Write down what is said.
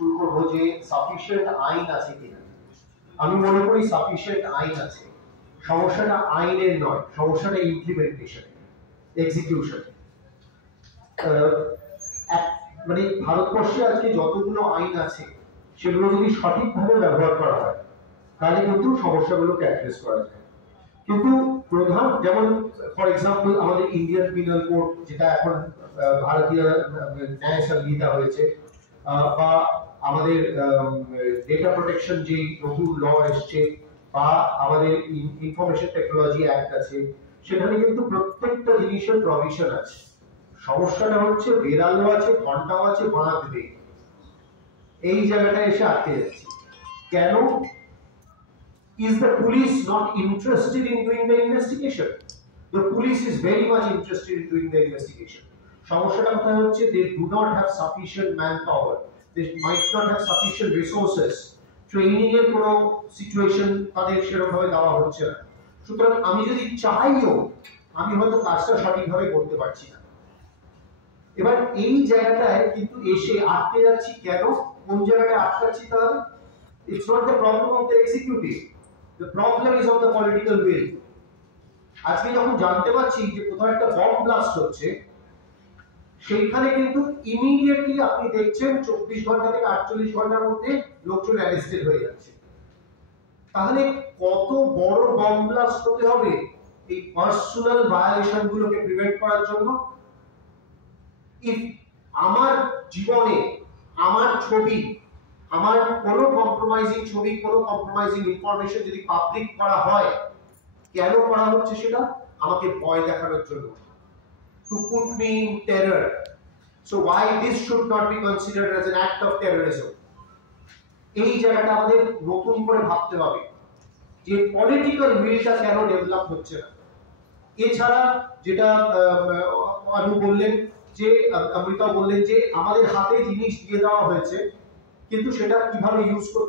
শুরু করবো যে সাফিসিয়েন্ট আইন আছে কিনা। আমি মনে করি সাফিসিয়েন্ট আইন আছে। সমস্যাটা আইনের নয়, সমস্যাটা ইমপ্লিমেন্টেশন, এক্সিকিউশন। মানে ভারতবর্ষে আজকে যতগুলো আইন আছে সেগুলো যদি সঠিকভাবে ব্যবহার করা হয় তাহলে কিন্তু সমস্যাগুলোকে অ্যাড্রেস করা যায়। কিন্তু প্রধান, যেমন ফর এক্সাম্পল আমাদের ইন্ডিয়ান পিনাল কোড, যেটা এখন ভারতীয় ন্যায় সংহিতা হয়েছে, বা আমাদের ডেটা প্রোটেকশন যে নতুন ল এসছে, বা আমাদের ইনফরমেশন টেকনোলজি অ্যাক্ট আছে, সেখানে কিন্তু প্রত্যেকটা জিনিসের প্রভিশন আছে। সমস্যাটা হচ্ছে বেড়ালও আছে, ঘন্টাও আছে, বাঁধবে, এই জায়গাটা এসে আটকে যাচ্ছে কেন? Is the police not interested in doing the investigation? The police is very much interested in doing the investigation. সমস্যাটা কোথায় হচ্ছে? They do not have sufficient manpower. They might not have sufficient resources. Training এর কোনো situation তাদের সেরকম ভাবে দেওয়া হচ্ছে না। সুতরাং আমি যদি চাইও, আমি হয়তো কাজটা সঠিকভাবে করতে পারছি না। এবার এই জায়গাটায় কিন্তু এসে আটকে যাচ্ছি কেন? কোন জায়গাটায় আটকাচ্ছি? তাহলে it's not the problem of the executive. The problem is of the political will. আজকে যখন জানতে পারছি যে কোথাও একটা বম ব্লাস্ট হচ্ছে, সেইখানে কিন্তু ইমিডিয়েটলি আপনি দেখছেন 24 ঘন্টা থেকে 48 ঘন্টার মধ্যে লোকজন অ্যারেস্টেড হয়ে যাচ্ছে। তাহলে কত বড় বম ব্লাস্ট হতে হবে এই পার্সোনাল ভায়োলেশন গুলোকে প্রিভেন্ট করার জন্য? ইফ আমার জীবনে আমার ছবি, আমার কোনো কম্প্রোমাইজিং ছবি, কোনো কম্প্রোমাইজিং ইনফরমেশন যদি পাবলিক করা হয়, কেন করা হচ্ছে? সেটা আমাকে ভয় দেখানোর জন্য, to put me in terror. So why this should not be considered as an act of terrorism? এই জায়গাটা আমাদের নতুন করে ভাবতে হবে যে পলিটিক্যাল উইলটা কেন ডেভেলপ হচ্ছে না। এছাড়া যেটা অনু বললেন, যে অমৃতা বললেন যে আমাদের হাতে জিনিস দিয়ে দেওয়া হয়েছে, কিন্তু সেটা কিভাবে ইউজ করতে